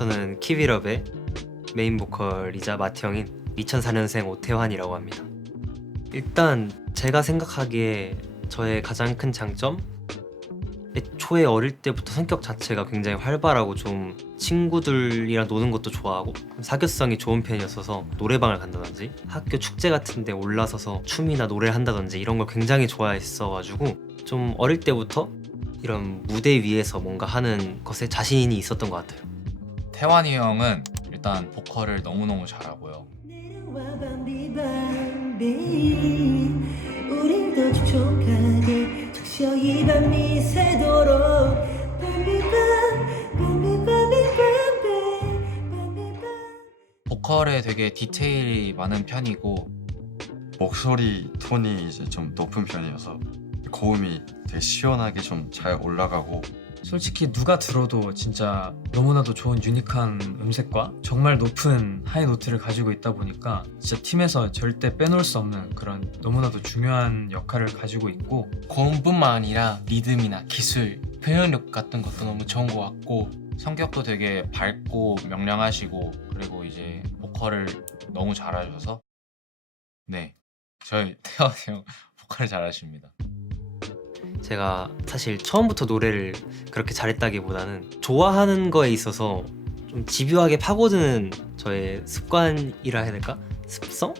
저는 키위럽의 메인 보컬이자 맏형인 2004년생 오태환이라고 합니다. 일단 제가 생각하기에 저의 가장 큰 장점? 애초에 어릴 때부터 성격 자체가 굉장히 활발하고 좀 친구들이랑 노는 것도 좋아하고 사교성이 좋은 편이었어서 노래방을 간다든지 학교 축제 같은 데 올라서서 춤이나 노래를 한다든지 이런 걸 굉장히 좋아했어가지고 좀 어릴 때부터 이런 무대 위에서 뭔가 하는 것에 자신이 있었던 것 같아요. 태환이 형은 일단 보컬을 너무너무 잘하고요. 우린 더 촉촉하게 적셔이 밤이 새도록 보컬에 되게 디테일이 많은 편이고 목소리 톤이 이제 좀 높은 편이어서 고음이 되게 시원하게 좀 잘 올라가고 솔직히 누가 들어도 진짜 너무나도 좋은 유니크한 음색과 정말 높은 하이 노트를 가지고 있다 보니까 진짜 팀에서 절대 빼놓을 수 없는 그런 너무나도 중요한 역할을 가지고 있고, 고음뿐만 아니라 리듬이나 기술, 표현력 같은 것도 너무 좋은 것 같고 성격도 되게 밝고 명랑하시고 그리고 이제 보컬을 너무 잘하셔서 네, 저희 태환이 형 보컬 잘하십니다. 제가 사실 처음부터 노래를 그렇게 잘했다기보다는 좋아하는 거에 있어서 좀 집요하게 파고드는 저의 습관이라 해야 될까? 습성?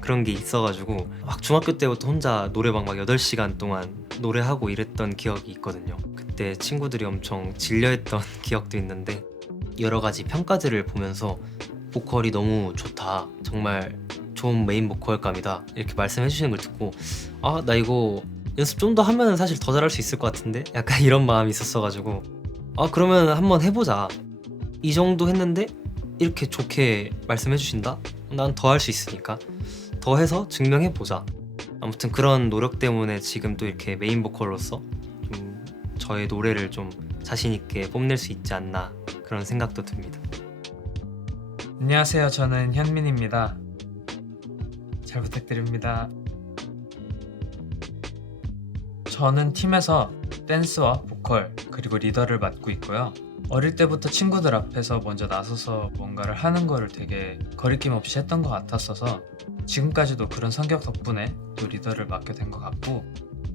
그런 게 있어가지고 막 중학교 때부터 혼자 노래방 막 8시간 동안 노래하고 이랬던 기억이 있거든요. 그때 친구들이 엄청 질려했던 기억도 있는데 여러 가지 평가들을 보면서 보컬이 너무 좋다, 정말 좋은 메인 보컬감이다 이렇게 말씀해 주시는 걸 듣고 아, 나 이거 연습 좀 더 하면 사실 더 잘할 수 있을 것 같은데? 약간 이런 마음이 있었어가지고 아, 그러면 한번 해보자, 이 정도 했는데 이렇게 좋게 말씀해 주신다? 난 더 할 수 있으니까 더 해서 증명해보자. 아무튼 그런 노력 때문에 지금 또 이렇게 메인 보컬로서 좀 저의 노래를 좀 자신 있게 뽐낼 수 있지 않나 그런 생각도 듭니다. 안녕하세요, 저는 현민입니다. 잘 부탁드립니다. 저는 팀에서 댄스와 보컬 그리고 리더를 맡고 있고요. 어릴 때부터 친구들 앞에서 먼저 나서서 뭔가를 하는 거를 되게 거리낌 없이 했던 것 같았어서 지금까지도 그런 성격 덕분에 또 리더를 맡게 된 것 같고,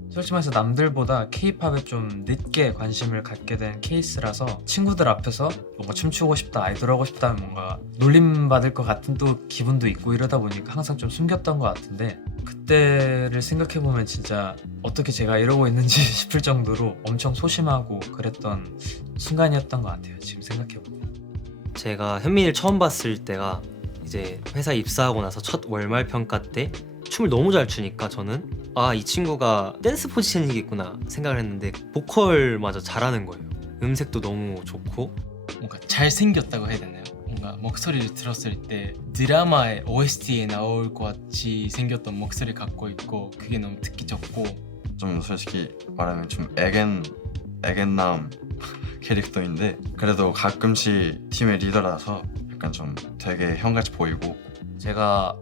솔직히 말해서 남들보다 K-팝에 좀 늦게 관심을 갖게 된 케이스라서 친구들 앞에서 뭔가 춤추고 싶다, 아이돌 하고 싶다 하면 뭔가 놀림받을 것 같은 또 기분도 있고 이러다 보니까 항상 좀 숨겼던 것 같은데, 그때를 생각해보면 진짜 어떻게 제가 이러고 있는지 싶을 정도로 엄청 소심하고 그랬던 순간이었던 것 같아요, 지금 생각해보면. 제가 현민이를 처음 봤을 때가 이제 회사 입사하고 나서 첫 월말 평가 때 춤을 너무 잘 추니까 저는 아, 이 친구가 댄스 포지션이겠구나 생각을 했는데 보컬마저 잘하는 거예요. 음색도 너무 좋고 뭔가 잘생겼다고 해야 되나요? 뭔가 목소리를 들었을 때 드라마의 OST에 나올 것 같이 생겼던 목소리를 갖고 있고 그게 너무 듣기 좋고 좀 솔직히 말하면 좀 애견남 캐릭터인데 그래도 가끔씩 팀의 리더라서 약간 좀 되게 형같이 보이고 제가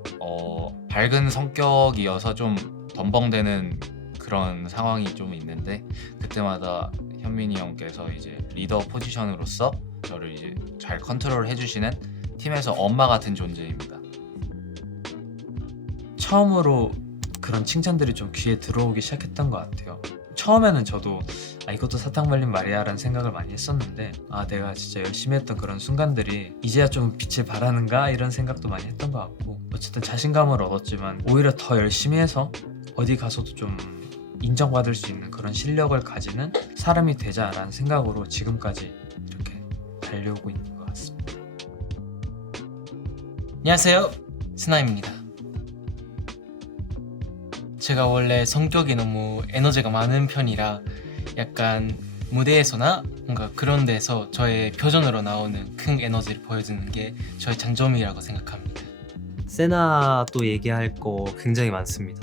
밝은 성격이어서 좀 덤벙대는 그런 상황이 좀 있는데 그때마다 현민이 형께서 이제 리더 포지션으로서 저를 이제 잘 컨트롤 해주시는 팀에서 엄마 같은 존재입니다. 처음으로 그런 칭찬들이 좀 귀에 들어오기 시작했던 것 같아요. 처음에는 저도 이것도 사탕 발린 말이야 라는 생각을 많이 했었는데 내가 진짜 열심히 했던 그런 순간들이 이제야 좀 빛을 발하는가 이런 생각도 많이 했던 것 같고, 어쨌든 자신감을 얻었지만 오히려 더 열심히 해서 어디 가서도 좀 인정받을 수 있는 그런 실력을 가지는 사람이 되자라는 생각으로 지금까지 이렇게 달려오고 있는 것 같습니다. 안녕하세요, 스나입니다. 제가 원래 성격이 너무 에너지가 많은 편이라 약간 무대에서나 뭔가 그런 데서 저의 표정으로 나오는 큰 에너지를 보여주는 게 저의 장점이라고 생각합니다. 세나도 얘기할 거 굉장히 많습니다.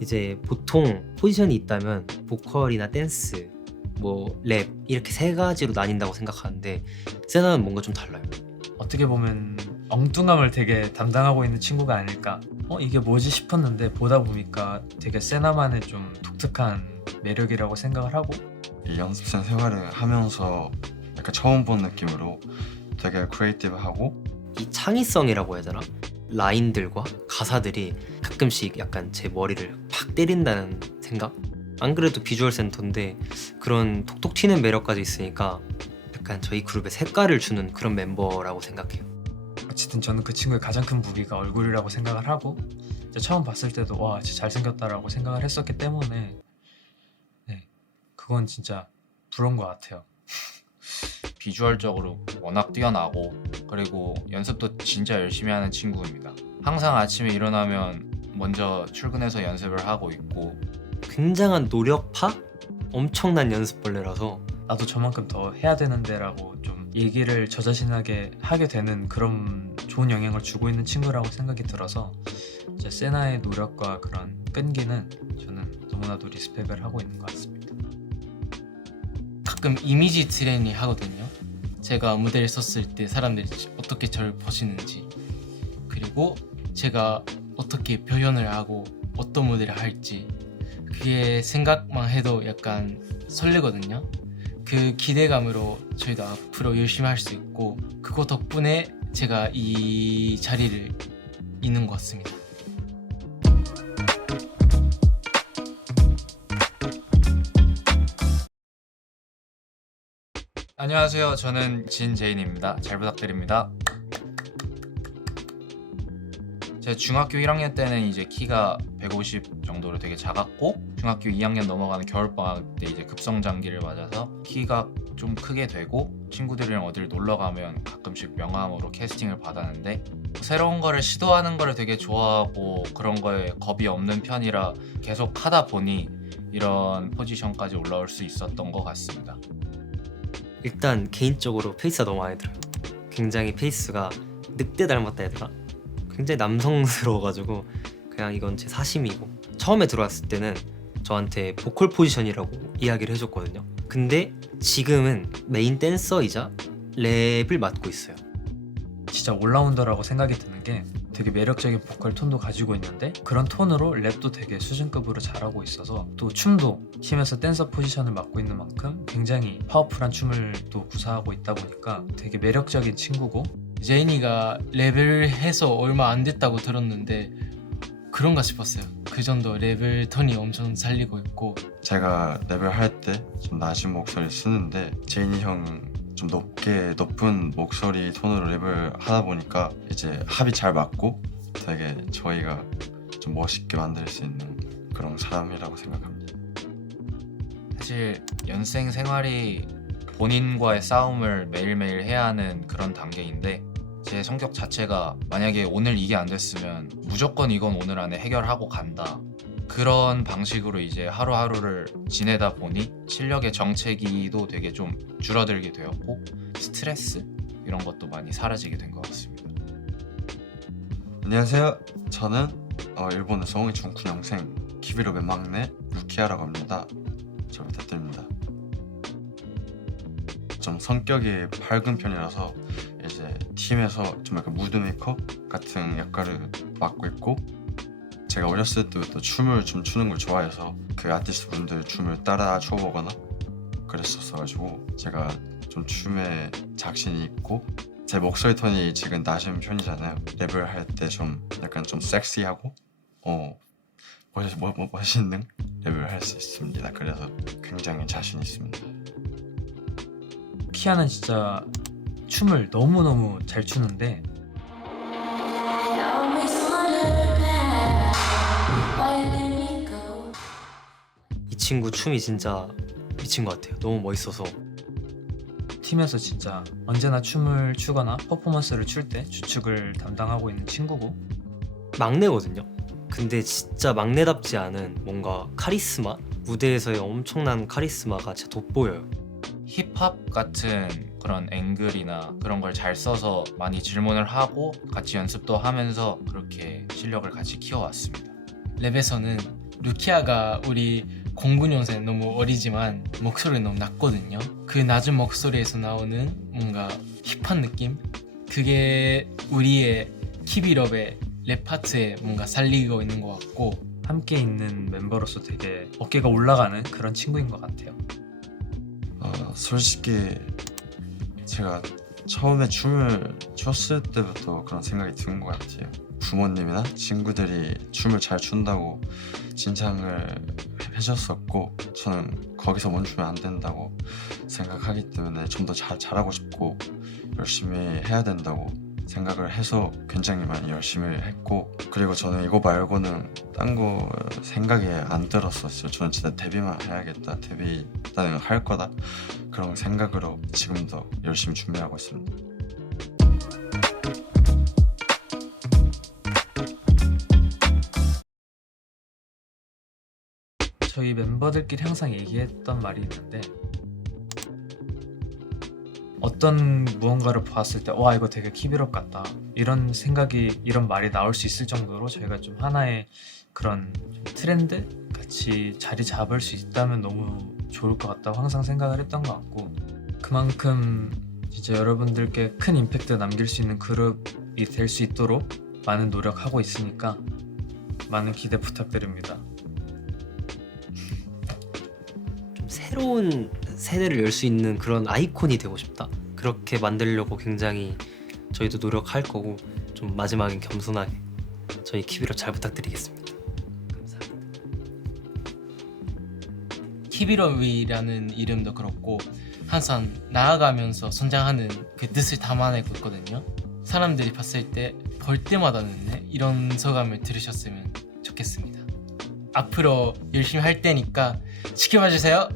이제 보통 포지션이 있다면 보컬이나 댄스, 뭐 랩 이렇게 세 가지로 나뉜다고 생각하는데 세나는 뭔가 좀 달라요. 어떻게 보면 엉뚱함을 되게 담당하고 있는 친구가 아닐까, 이게 뭐지 싶었는데 보다 보니까 되게 세나만의 좀 독특한 매력이라고 생각을 하고, 이 연습생 생활을 하면서 약간 처음 본 느낌으로 되게 크리에이티브하고 이 창의성이라고 해야 되나? 라인들과 가사들이 가끔씩 약간 제 머리를 팍 때린다는 생각? 안 그래도 비주얼 센터인데 그런 톡톡 튀는 매력까지 있으니까 약간 저희 그룹에 색깔을 주는 그런 멤버라고 생각해요. 어쨌든 저는 그 친구의 가장 큰 무기가 얼굴이라고 생각을 하고 이제 처음 봤을 때도 와 진짜 잘생겼다라고 생각을 했었기 때문에 네, 그건 진짜 부러운 것 같아요. 비주얼적으로 워낙 뛰어나고 그리고 연습도 진짜 열심히 하는 친구입니다. 항상 아침에 일어나면 먼저 출근해서 연습을 하고 있고 굉장한 노력파? 엄청난 연습벌레라서 나도 저만큼 더 해야 되는데라고 좀 얘기를 저 자신에게 하게 되는 그런 좋은 영향을 주고 있는 친구라고 생각이 들어서 이제 세나의 노력과 그런 끈기는 저는 너무나도 리스펙을 하고 있는 것 같습니다. 가끔 이미지 트레이닝 하거든요. 제가 무대를 섰을 때 사람들이 어떻게 저를 보시는지, 그리고 제가 어떻게 표현을 하고 어떤 무대를 할지, 그게 생각만 해도 약간 설레거든요. 그 기대감으로 저희도 앞으로 열심히 할 수 있고, 그거 덕분에 제가 이 자리를 잇는 것 같습니다. 안녕하세요. 저는 진재인입니다. 잘 부탁드립니다. 제가 중학교 1학년 때는 이제 키가 150 정도로 되게 작았고 중학교 2학년 넘어가는 겨울방학 때 이제 급성장기를 맞아서 키가 좀 크게 되고 친구들이랑 어딜 놀러 가면 가끔씩 명함으로 캐스팅을 받았는데 새로운 거를 시도하는 거를 되게 좋아하고 그런 거에 겁이 없는 편이라 계속 하다 보니 이런 포지션까지 올라올 수 있었던 것 같습니다. 일단 개인적으로 페이스가 너무 마음에 들어요. 굉장히 페이스가 늑대 닮았다 해야 되나? 굉장히 남성스러워가지고 그냥 이건 제 사심이고 처음에 들어왔을 때는 저한테 보컬 포지션이라고 이야기를 해줬거든요. 근데 지금은 메인 댄서이자 랩을 맡고 있어요. 진짜 올라운더라고 생각이 드는 게 되게 매력적인 보컬 톤도 가지고 있는데 그런 톤으로 랩도 되게 수준급으로 잘하고 있어서 또 춤도 팀에서 댄서 포지션을 맡고 있는 만큼 굉장히 파워풀한 춤을 또 구사하고 있다 보니까 되게 매력적인 친구고 제인이가 랩을 해서 얼마 안 됐다고 들었는데 그런가 싶었어요. 그 정도 랩을 톤이 엄청 살리고 있고 제가 랩을 할 때 좀 낮은 목소리 쓰는데 제인이 형 좀 높은 목소리 톤으로 랩을 하다 보니까 이제 합이 잘 맞고 되게 저희가 좀 멋있게 만들 수 있는 그런 사람이라고 생각합니다. 사실 연생 생활이 본인과의 싸움을 매일매일 해야 하는 그런 단계인데 제 성격 자체가 만약에 오늘 이게 안 됐으면 무조건 이건 오늘 안에 해결하고 간다 그런 방식으로 이제 하루하루를 지내다 보니 실력의 정체기도 되게 좀 줄어들게 되었고 스트레스 이런 것도 많이 사라지게 된 것 같습니다. 안녕하세요. 저는 일본에서 온 중쿠영생 키비로의 막내 루키아라고 합니다. 잘 부탁드립니다. 좀 성격이 밝은 편이라서 이제 팀에서 좀 약간 무드메이커 같은 역할을 맡고 있고 제가 어렸을 때부터 춤을 좀 추는 걸 좋아해서 그 아티스트 분들 춤을 따라 춰보거나 그랬었어가지고 제가 좀 춤에 자신이 있고 제 목소리 톤이 지금 낮은 편이잖아요. 랩을 할 때 좀 약간 좀 섹시하고 멋있는 랩을 할 수 있습니다. 그래서 굉장히 자신 있습니다. 키아는 진짜 춤을 너무너무 잘 추는데 이 친구 춤이 진짜 미친 것 같아요. 너무 멋있어서. 팀에서 진짜 언제나 춤을 추거나 퍼포먼스를 출 때 주축을 담당하고 있는 친구고 막내거든요. 근데 진짜 막내답지 않은 뭔가 카리스마? 무대에서의 엄청난 카리스마가 진짜 돋보여요. 힙합 같은 그런 앵글이나 그런 걸 잘 써서 많이 질문을 하고 같이 연습도 하면서 그렇게 실력을 같이 키워왔습니다. 랩에서는 루키아가 우리 09년생 너무 어리지만 목소리 너무 낮거든요. 그 낮은 목소리에서 나오는 뭔가 힙한 느낌? 그게 우리의 키비럽의 랩 파트에 뭔가 살리고 있는 것 같고 함께 있는 멤버로서 되게 어깨가 올라가는 그런 친구인 것 같아요. 솔직히 제가 처음에 춤을 췄을 때부터 그런 생각이 든 것 같아요. 부모님이나 친구들이 춤을 잘 춘다고 칭찬을 해줬었고 저는 거기서 멈추면 안 된다고 생각하기 때문에 좀 더 잘하고 싶고 열심히 해야 된다고 생각을 해서 굉장히 많이 열심히 했고, 그리고 저는 이거 말고는 딴 거 생각이 안 들었었어요. 저는 진짜 데뷔만 해야겠다, 데뷔 나는 할 거다, 그런 생각으로 지금도 열심히 준비하고 있습니다. 저희 멤버들끼리 항상 얘기했던 말이 있는데, 어떤 무언가를 보았을 때 와 이거 되게 키비롭 같다, 이런 생각이, 이런 말이 나올 수 있을 정도로 저희가 좀 하나의 그런 트렌드 같이 자리 잡을 수 있다면 너무 좋을 것 같다고 항상 생각을 했던 것 같고, 그만큼 진짜 여러분들께 큰 임팩트 남길 수 있는 그룹이 될 수 있도록 많은 노력하고 있으니까 많은 기대 부탁드립니다. 좀 새로운 세대를 열 수 있는 그런 아이콘이 되고 싶다. 그렇게 만들려고 굉장히 저희도 노력할 거고, 좀 마지막엔 겸손하게 저희 키비로 잘 부탁드리겠습니다. 감사합니다. 키비러위라는 이름도 그렇고 항상 나아가면서 성장하는 그 뜻을 담아내고 있거든요. 사람들이 봤을 때 볼 때마다는 이런 소감을 들으셨으면 좋겠습니다. 앞으로 열심히 할 테니까 지켜봐 주세요.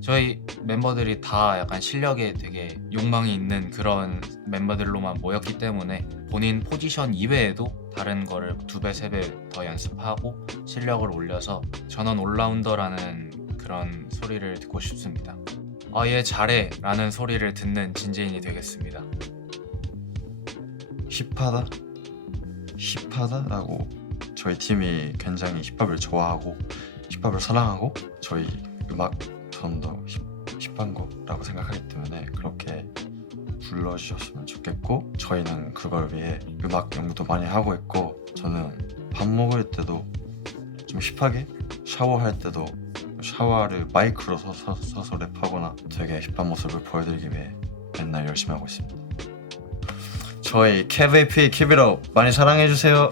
저희 멤버들이 다 약간 실력에 되게 욕망이 있는 그런 멤버들로만 모였기 때문에 본인 포지션 이외에도 다른 거를 2배, 3배 더 연습하고 실력을 올려서 전원 올라운더라는 그런 소리를 듣고 싶습니다. 아, 얘 잘해 라는 소리를 듣는 진재인이 되겠습니다. 힙하다? 힙하다라고 저희 팀이 굉장히 힙합을 좋아하고 힙합을 사랑하고 저희 음악 좀 더 힙한 거라고 생각하기 때문에 그렇게 불러주셨으면 좋겠고, 저희는 그걸 위해 음악 연구도 많이 하고 있고, 저는 밥 먹을 때도 좀 힙하게, 샤워할 때도 샤워를 마이크로 서서 랩하거나 되게 힙한 모습을 보여드리기 위해 맨날 열심히 하고 있습니다. 저희 KVP 키비로 많이 사랑해주세요.